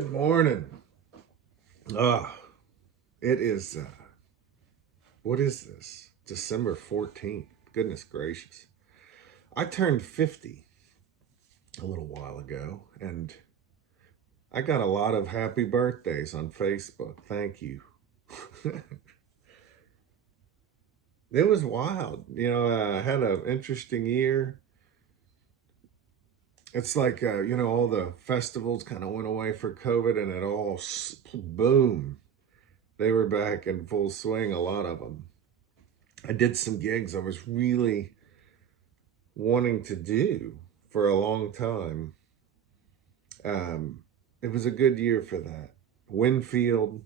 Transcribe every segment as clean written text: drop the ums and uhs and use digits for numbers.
Good morning. Ah, it is, what is this? December 14th. Goodness gracious. I turned 50 a little while ago, and I got a lot of happy birthdays on Facebook. Thank you. It was wild. I had an interesting year. It's like, all the festivals kind of went away for COVID, and it all, boom, they were back in full swing, a lot of them. I did some gigs I was really wanting to do for a long time. It was a good year for that. Winfield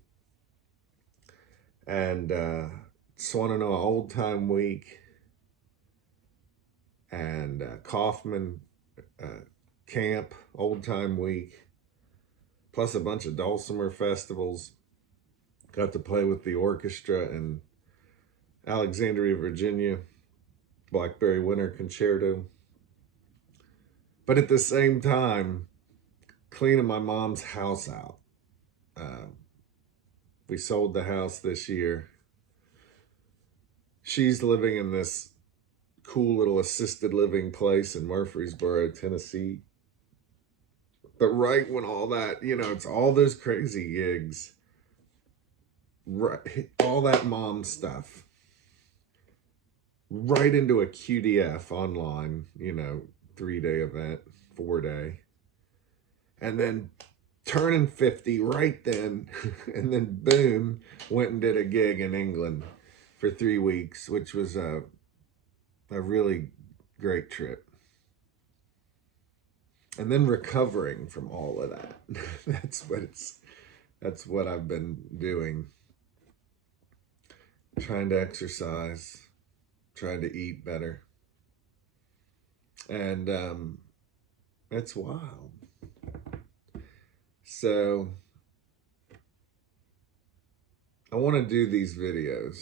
and Swannanoa Old Time Week and Kaufman Camp Old Time Week, plus a bunch of Dulcimer festivals. Got to play with the orchestra in Alexandria, Virginia, Blackberry Winter Concerto. But at the same time, cleaning my mom's house out. We sold the house this year. She's living in this cool little assisted living place in Murfreesboro, Tennessee. But right when all that, it's all those crazy gigs, right, all that mom stuff, right into a QDF online, 3-day event, 4-day. And then turning 50 right then, and then boom, went and did a gig in England for 3 weeks, which was a really great trip. And then recovering from all of that. That's what I've been doing. Trying to exercise, trying to eat better. And it's wild. So I want to do these videos.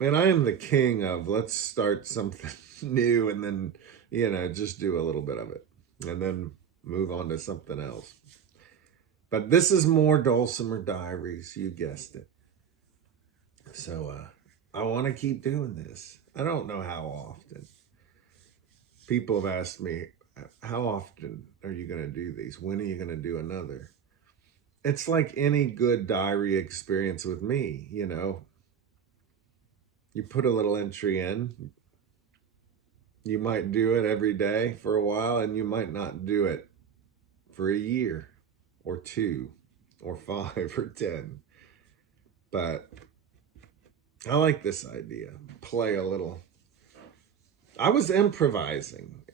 Man, I am the king of let's start something new and then, just do a little bit of it and then move on to something else. But this is more Dulcimer Diaries, you guessed it. So I want to keep doing this. I don't know how often. People have asked me, how often are you going to do these? When are you going to do another? It's like any good diary experience with me, You put a little entry in. You might do it every day for a while, and you might not do it for a year or 2 or 5 or 10. But I like this idea. Play a little. I was improvising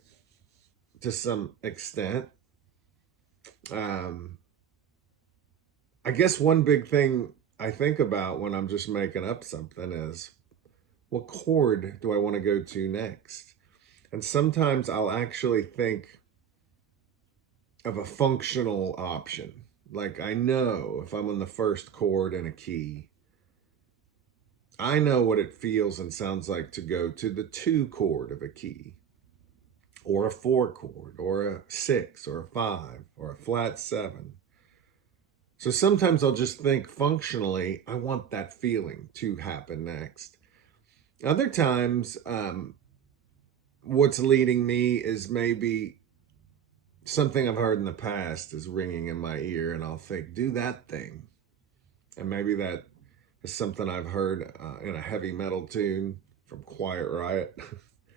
to some extent. I guess one big thing I think about when I'm just making up something is, what chord do I want to go to next? And sometimes I'll actually think of a functional option. Like I know if I'm on the first chord in a key, I know what it feels and sounds like to go to the 2 chord of a key, or a 4 chord, or a 6, or a 5, or a flat 7. So sometimes I'll just think functionally, I want that feeling to happen next. Other times, what's leading me is maybe something I've heard in the past is ringing in my ear, and I'll think, do that thing. And maybe that is something I've heard in a heavy metal tune from Quiet Riot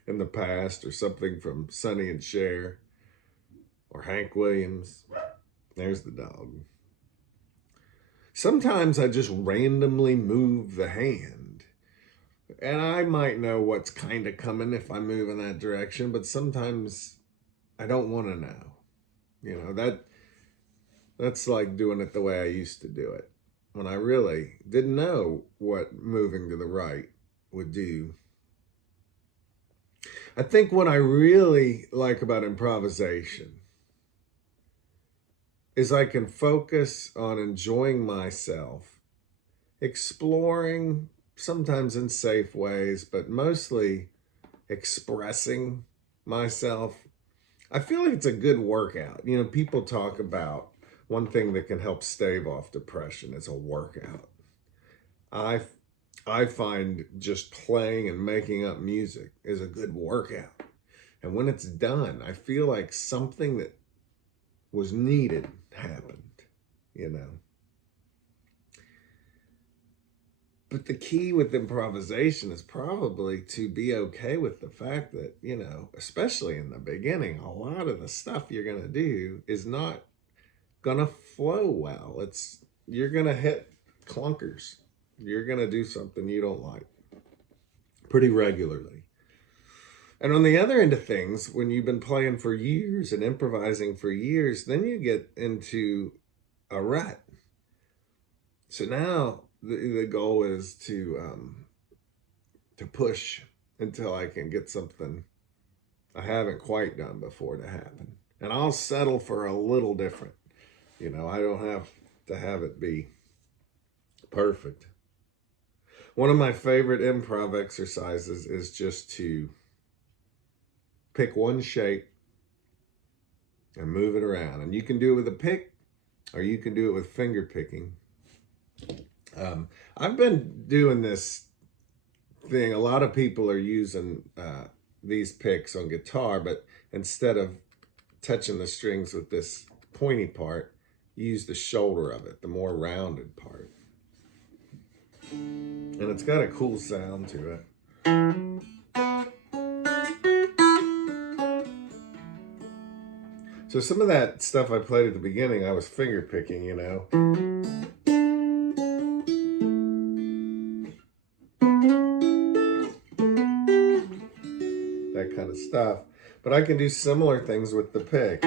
in the past, or something from Sonny and Cher, or Hank Williams. There's the dog. Sometimes I just randomly move the hand, and I might know what's kind of coming if I move in that direction, but sometimes I don't want to know. That's like doing it the way I used to do it, when I really didn't know what moving to the right would do. I think what I really like about improvisation is I can focus on enjoying myself, exploring, sometimes in safe ways, but mostly expressing myself. I feel like it's a good workout. People talk about one thing that can help stave off depression is a workout. I I find just playing and making up music is a good workout. And when it's done, I feel like something that was needed happened, you know. But the key with improvisation is probably to be okay with the fact that, you know, especially in the beginning, a lot of the stuff you're going to do is not going to flow well. You're going to hit clunkers. You're going to do something you don't like pretty regularly. And on the other end of things, when you've been playing for years and improvising for years, then you get into a rut. So now the goal is to push until I can get something I haven't quite done before to happen. And I'll settle for a little different. You know, I don't have to have it be perfect. One of my favorite improv exercises is just to pick one shape and move it around. And you can do it with a pick, or you can do it with finger picking. I've been doing this thing. A lot of people are using these picks on guitar, but instead of touching the strings with this pointy part, use the shoulder of it, the more rounded part. And it's got a cool sound to it. So some of that stuff I played at the beginning, I was finger picking, you know. That kind of stuff. But I can do similar things with the pick.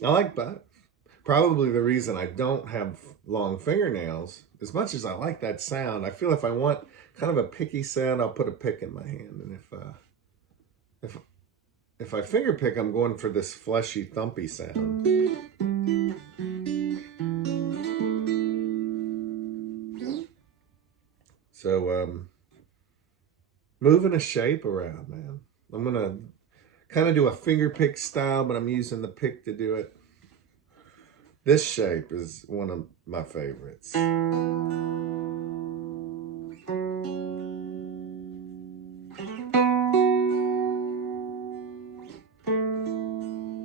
I like that. Probably the reason I don't have long fingernails, as much as I like that sound, I feel if I want kind of a picky sound, I'll put a pick in my hand. And if I finger pick, I'm going for this fleshy, thumpy sound. So, moving a shape around, man. I'm gonna kind of do a finger pick style, but I'm using the pick to do it. This shape is one of my favorites.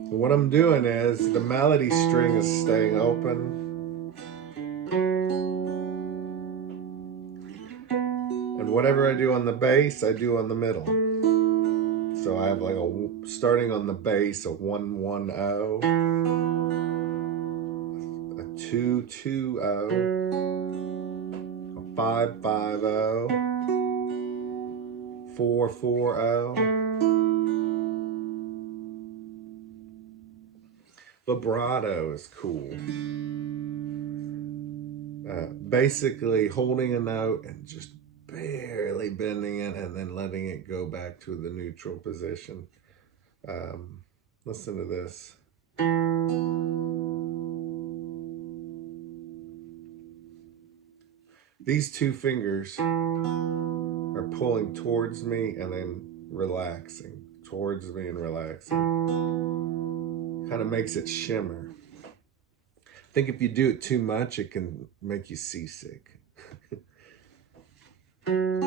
What I'm doing is the melody string is staying open. And whatever I do on the bass, I do on the middle. So I have like starting on the bass, a 1-1-0. 2-2-0, a 5-5-0, 4-4-0. Vibrato is cool. Basically holding a note and just barely bending it and then letting it go back to the neutral position. Listen to this. These two fingers are pulling towards me and then relaxing, towards me and relaxing. Kind of makes it shimmer. I think if you do it too much, it can make you seasick. Now,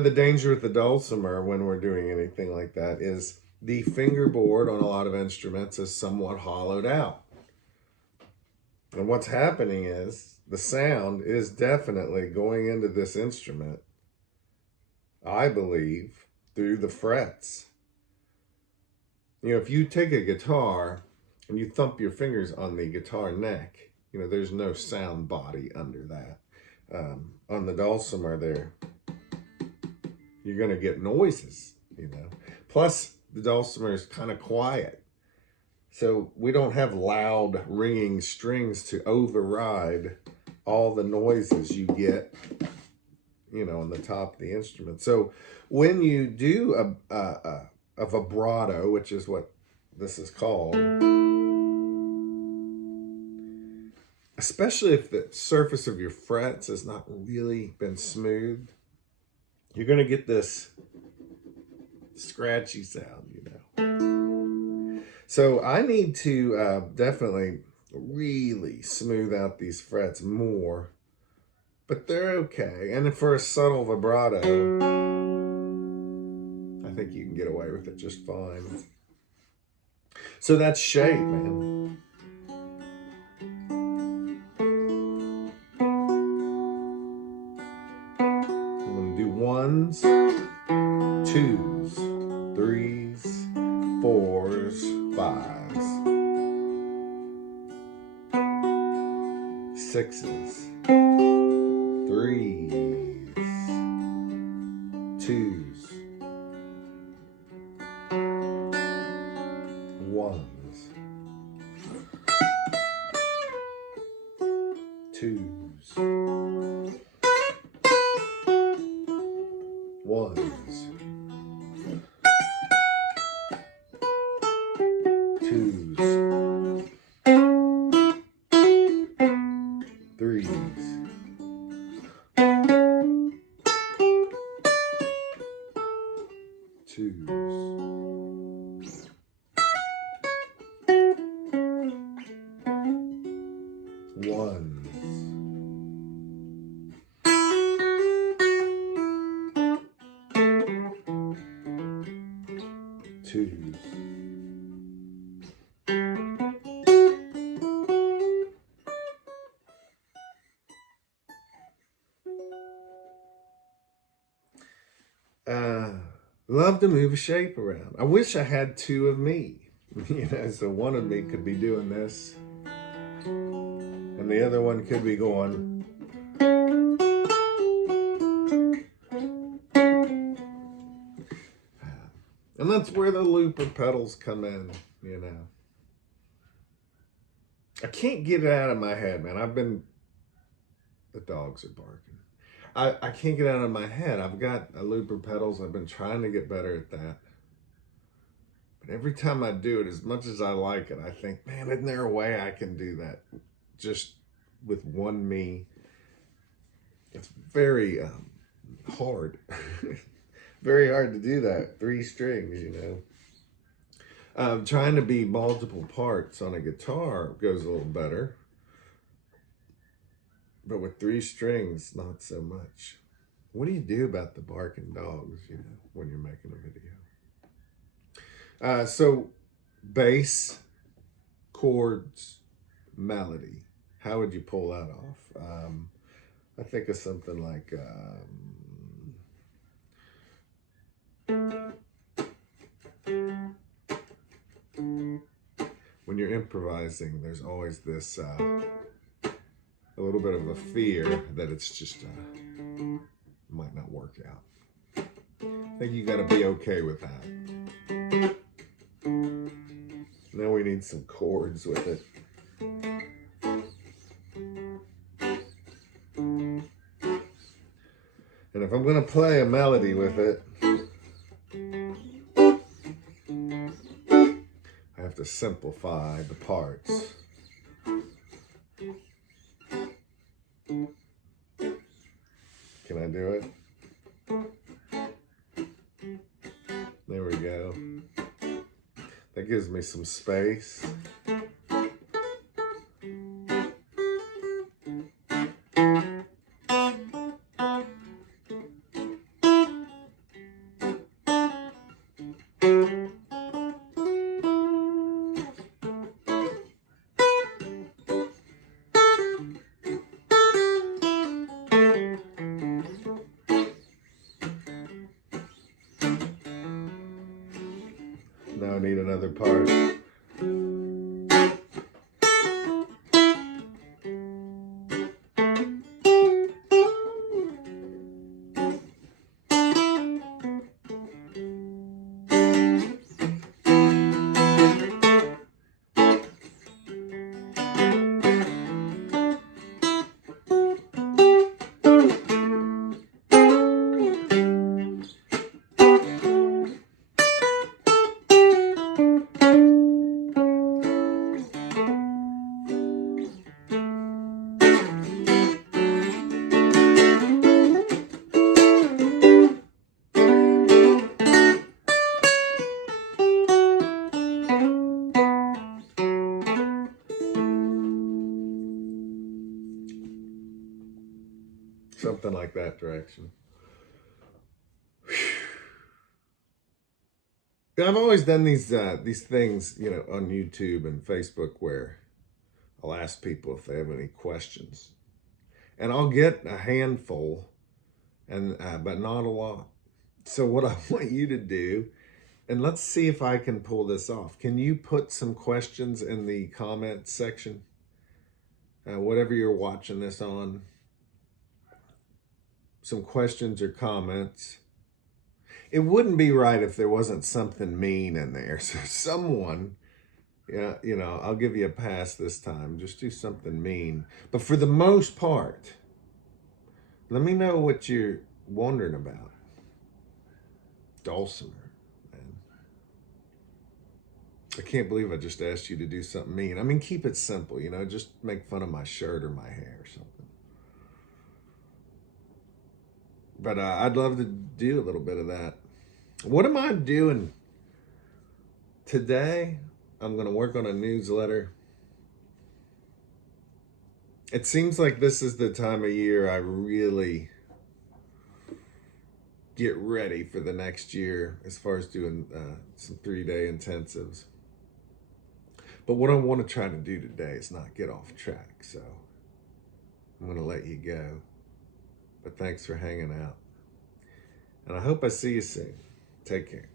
the danger with the dulcimer when we're doing anything like that is the fingerboard on a lot of instruments is somewhat hollowed out. And what's happening is the sound is definitely going into this instrument, I believe, through the frets. You know, if you take a guitar and you thump your fingers on the guitar neck, you know, there's no sound body under that. On the dulcimer there, you're going to get noises, you know. Plus, the dulcimer is kind of quiet. So we don't have loud ringing strings to override all the noises you get, you know, on the top of the instrument. So when you do a vibrato, which is what this is called, especially if the surface of your frets has not really been smoothed, you're going to get this scratchy sound, you know. So I need to definitely really smooth out these frets more, but they're okay. And for a subtle vibrato, I think you can get away with it just fine. So that's shape, man. I'm going to do ones, twos, threes, fours, fives, sixes, threes, twos, ones, twos, ones, twos, threes, twos, ones, twos. Love to move a shape around. I wish I had two of me, you know, so one of me could be doing this and the other one could be going. And that's where the looper pedals come in, you know. I can't get it out of my head, man. The dogs are barking. I can't get it out of my head. I've got a looper pedals. I've been trying to get better at that. But every time I do it, as much as I like it, I think, man, isn't there a way I can do that just with one me? It's very hard. Very hard to do that. 3 strings, you know. Trying to be multiple parts on a guitar goes a little better. But with 3 strings, not so much. What do you do about the barking dogs, you know, when you're making a video? So bass, chords, melody. How would you pull that off? I think of something like when you're improvising, there's always this a little bit of a fear that it's just might not work out. I think you got to be okay with that. Now we need some chords with it. And if I'm going to play a melody with it, I have to simplify the parts. Can I do it? There we go. That gives me some space. Now I need another part. something like that direction. I've always done these things, you know, on YouTube and Facebook where I'll ask people if they have any questions, and I'll get a handful, and but not a lot. So what I want you to do, and let's see if I can pull this off. Can you put some questions in the comment section? Whatever you're watching this on, some questions or comments. It wouldn't be right if there wasn't something mean in there. So someone, yeah, you know, I'll give you a pass this time. Just do something mean. But for the most part, let me know what you're wondering about. Dulcimer, man. I can't believe I just asked you to do something mean. I mean, keep it simple, you know, just make fun of my shirt or my hair or something. But I'd love to do a little bit of that. What am I doing today? I'm going to work on a newsletter. It seems like this is the time of year I really get ready for the next year as far as doing some 3-day intensives. But what I want to try to do today is not get off track. So I'm going to let you go. But thanks for hanging out. And I hope I see you soon. Take care.